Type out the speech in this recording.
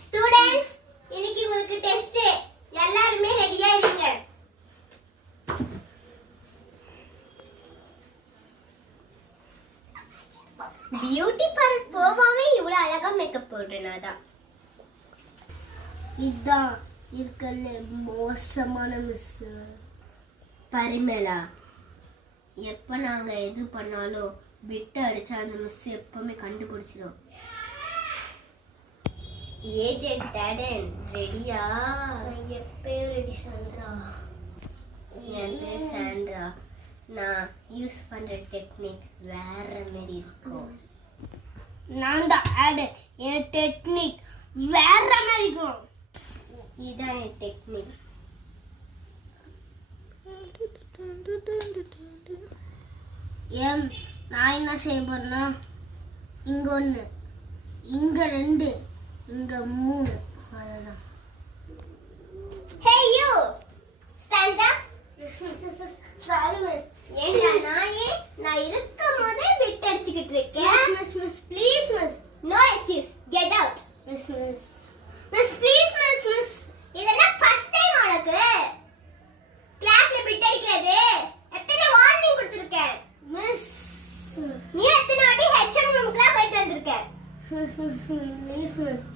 Students, இன்னைக்கு உங்களுக்கு test. எல்லாரும் ரெடியா இருங்க. பியூட்டி பார்லர் போவாமே இவ்வளவு அழகா மேக்கப் போடுறனாதான். இதான் இருக்கல மோசமான மிஸ் பரிமேலா. எப்ப நாங்க எது பண்ணாலும் விட்டு அடிச்சா அந்த மிஸ் எப்பவுமே கண்டுபிடிச்சிடும். ஏஜென்ட் டாடன் ரெடியா? என் பேர் ரெடி சாண்ட்ரா. என் பேர் சாண்ட்ரா. நான் யூஸ் பண்ற டெக்னிக் வேற மாதிரி இருக்கும். நான் தான் ஆட். என் டெக்னிக் வேற மாதிரி இருக்கும். இதான் என் டெக்னிக். ஏன் நான் என்ன செய்ய போறேன்னா, இங்க 1, இங்க 2, இங்க 3. அதுதான். Hey you, stand up. Sorry miss. ஏன்னா நான் இருக்கும் போதே விட்டு அடிச்சுக்கிட்டு இருக்கேன். Miss please miss. No excuse, get out. Miss please miss. இதெல்லாம் ஃபர்ஸ்ட் டைம் உனக்கு கிளாஸ்ல விட்டு அடிக்கிறது. எத்தனை வார்னிங் கொடுத்திருக்கேன் மிஸ். நீ எத்தனை வாட்டி ஹெச்எம் ரூமுக்குலாம் போயிட்டு வந்திருக்க. Please miss.